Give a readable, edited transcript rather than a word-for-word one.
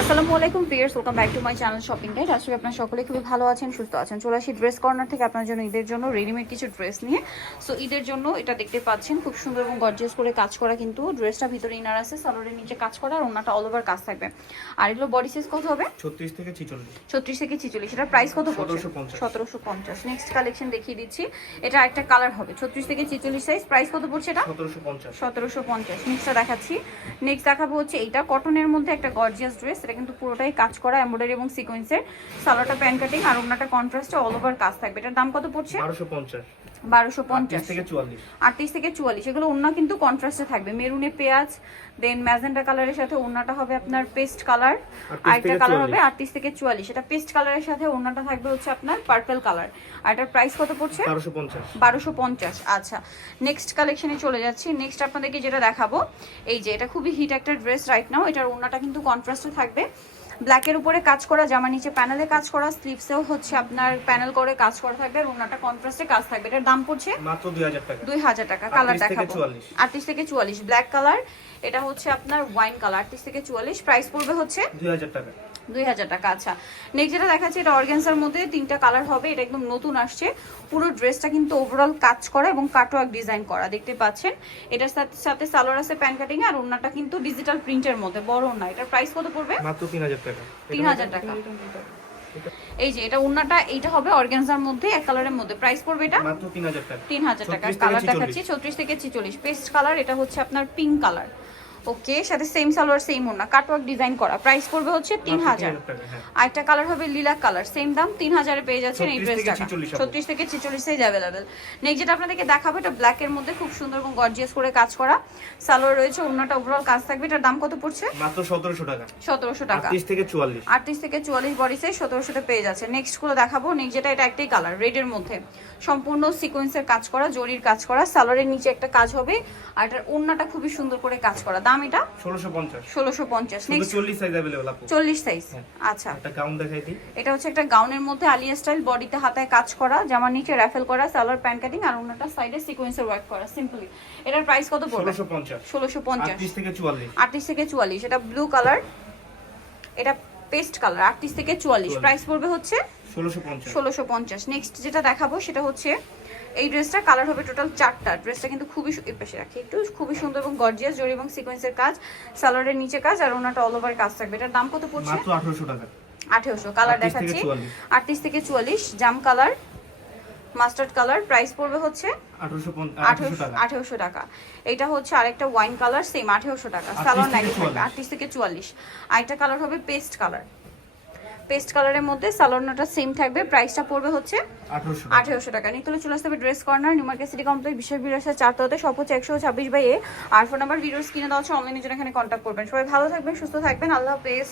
আসসালামু আলাইকুম viewers, welcome back to my channel shopping guide. আশা করি আপনারা সকলে খুবই ভালো আছেন, সুস্থ আছেন। চলে আসি ড্রেস কর্নার থেকে আপনার জন্য ঈদের জন্য রেডিমেড কিছু ড্রেস নিয়ে। সো ঈদের জন্য এটা দেখতে পাচ্ছেন খুব সুন্দর এবং গর্জিয়াস করে কাজ করা, কিন্তু ড্রেসটা ভিতরে ইনার আছে, সালোয়ারের নিচে কাজ করা, আর ওনাটা অল ওভার কাজ থাকবে। আর এগুলো বডি সাইজ কত হবে? 36 থেকে 46। 36 থেকে 46। এটার প্রাইস কত পড়ছে? 1750। নেক্সট কালেকশন দেখিয়ে দিচ্ছি। এটা একটা কালার হবে 36 থেকে 46 সাইজ। প্রাইস কত পড়ছে এটা? 1750। নেক্সটটা দেখাচ্ছি। নেক্সট দেখাবো হচ্ছে এইটা কটনের মধ্যে একটা গর্জিয়াস ড্রেস। এটা কিন্তু পুরোটাই কাজ করা এমব্রয়ডারি এবং সিকোয়েন্সের, সালোয়ারটা প্যান কাটিং আর ওনাটা কন্ট্রাস্টে অল ওভার কাজ থাকবে। এটার দাম কত পড়ছে? 1250। 1250 থেকে 44। 38 থেকে 44। এগুলো ওন্না কিন্তু কন্ট্রাস্টে থাকবে, মেরুনে পেঁয়াজ, দেন ম্যাজেন্টা কালারের সাথে ওন্নাটা হবে আপনার পেস্ট কালার। আর একটা কালার হবে 38 থেকে 44। এটা পেস্ট কালারের সাথে ওন্নাটা থাকবে হচ্ছে আপনার পার্পল কালার। আর এটার প্রাইস কত পড়ছে? 1250। আচ্ছা, নেক্সট কালেকশনে চলে যাচ্ছি। নেক্সট আপনাদেরকে যেটা দেখাবো, এই যে এটা খুবই হিট একটা ড্রেস রাইট নাও। এটার ওন্নাটা কিন্তু কন্ট্রাস্টে থাকবে, ব্ল্যাকের উপরে কাজ করা, জামা নিচে প্যানেলে কাজ করা, স্লিভসেও হচ্ছে আপনার প্যানেল করে কাজ করা থাকবে, আর ওনাটা কন্ট্রাস্টে কাজ থাকবে। এটার দাম পড়ছে মাত্র 2000 টাকা। 2000 টাকা। কালার 38 থেকে দেখাবো 44। 38 থেকে 44 ব্ল্যাক কালার। এটা হচ্ছে আপনার ওয়াইন কালার। 38 থেকে 44 প্রাইস পড়বে হচ্ছে 2000 টাকা। 2000 টাকা। আচ্ছা, নেক্সট যেটা দেখাচ্ছি, এটা অর্গানজার মধ্যে তিনটা কালার হবে। এটা একদম নতুন আসছে। পুরো ড্রেসটা কিন্তু ওভারঅল কাজ করা এবং কাটওয়ার্ক ডিজাইন করা দেখতে পাচ্ছেন। এটার সাথে সাথে সালোয়ার আছে প্যান কাটিং, আর ওন্নাটা কিন্তু ডিজিটাল প্রিন্টের মধ্যে, বড় ওন্না। এটার প্রাইস কত পড়বে? মাত্র 3000 টাকা। 3000 টাকা। এই যে এটা ওন্নাটা, এইটা হবে অর্গানজার মধ্যে এক কালারের মধ্যে। প্রাইস পড়বে এটা মাত্র 3000 টাকা। 3000 টাকা। কালার দেখাচ্ছি 36 থেকে 46 পেস্ট কালার। এটা হচ্ছে আপনার পিঙ্ক কালার। ওকে, সাথে সেম সালোয়ার সেম ওন্না, কাটওয়ার্ক ডিজাইন করা। প্রাইস পড়বে হচ্ছে 3000। আর একটা কালার হবে লিলাক কালার, সেম দাম 3000 এ পেয়ে যাচ্ছেন এই ড্রেসটা। 36 থেকে 46 সাইজ अवेलेबल। নেক্সট যেটা আপনাদেরকে দেখাবো, এটা ব্ল্যাক এর মধ্যে খুব সুন্দর এবং গর্জিয়াস করে কাজ করা, সালোয়ার রয়েছে, ওন্নাটা ওভারঅল কাজ থাকবে। এটার দাম কত পড়ছে? মাত্র 1700 টাকা। 1700 টাকা। 38 থেকে 44। 38 থেকে 44 বডি সাইজ 1700 তে পেয়ে যাচ্ছে। নেক্সট গুলো দেখাবো। নেক্সট যেটা, এটা একটাই কালার রেড এর মধ্যে, সম্পূর্ণ সিকোয়েন্সের কাজ করা, জরির কাজ করা, সালোয়ারের নিচে একটা কাজ হবে, আর এটার ওন্নাটা খুবই সুন্দর করে কাজ করা। দাম এটা 1650। নেক্সট 40 সাইজ अवेलेबल আপু। 40 সাইজ। আচ্ছা, একটা গাউন দেখাই দিই। এটা হচ্ছে একটা গাউনের মধ্যে আলিয়া স্টাইল, বডিতে হাতায় কাজ করা, জামার নিচে রাফেল করা, সালোয়ার প্যান কাটিং, আর ওন্নাটা সাইডে সিকোয়েন্সের ওয়ার্ক করা সিম্পলি। এটার প্রাইস কত পড়বে? 1650। 1650। 38 থেকে 44। 38 থেকে 44। এটা ব্লু কালার, এটা পেস্ট কালার। 38 থেকে 44 প্রাইস পড়বে হচ্ছে 1650। নেক্সট যেটা দেখাবো সেটা হচ্ছে এই ড্রেসটা, কালার হবে টোটাল 4টা। ড্রেসটা কিন্তু খুবই পাশে রাখি একটু, খুবই সুন্দর এবং গর্জিয়াস, জরি এবং সিকোয়েন্সের কাজ, সালোয়ারের নিচে কাজ, আর ওনাটা অল ওভার কাজ থাকবে। এটার দাম কত পড়ছে? মাত্র 1800 টাকা। 1800। কালার দেখাচ্ছি 38 থেকে 44 জাম কালার, মাস্টার্ড কালার। প্রাইস পড়বে হচ্ছে 1800 টাকা। এটা হচ্ছে আরেকটা ওয়াইন কালার, সেম 1800 টাকা। সালোয়ার নাকি থাকবে 38 থেকে 44। আরেকটা কালার হবে পেস্ট কালার, পেস্ট কালারের মধ্যে সালোয়ারটা সেম থাকবে। প্রাইসটা পড়বে হচ্ছে 1800 টাকা। নিতলে চলে আসতে হবে dress corner, new market city complex, বিশেষ বিরাসা 4 তলাতে, সব হচ্ছে 126 বাই এ। আর ফোন নাম্বার ভিডিওস কিনে দেওয়া হচ্ছে, অনলাইনে জন্য এখানে কন্ট্যাক্ট করবেন। সবাই ভালো থাকবেন, সুস্থ থাকবেন, আল্লাহ হাফেজ।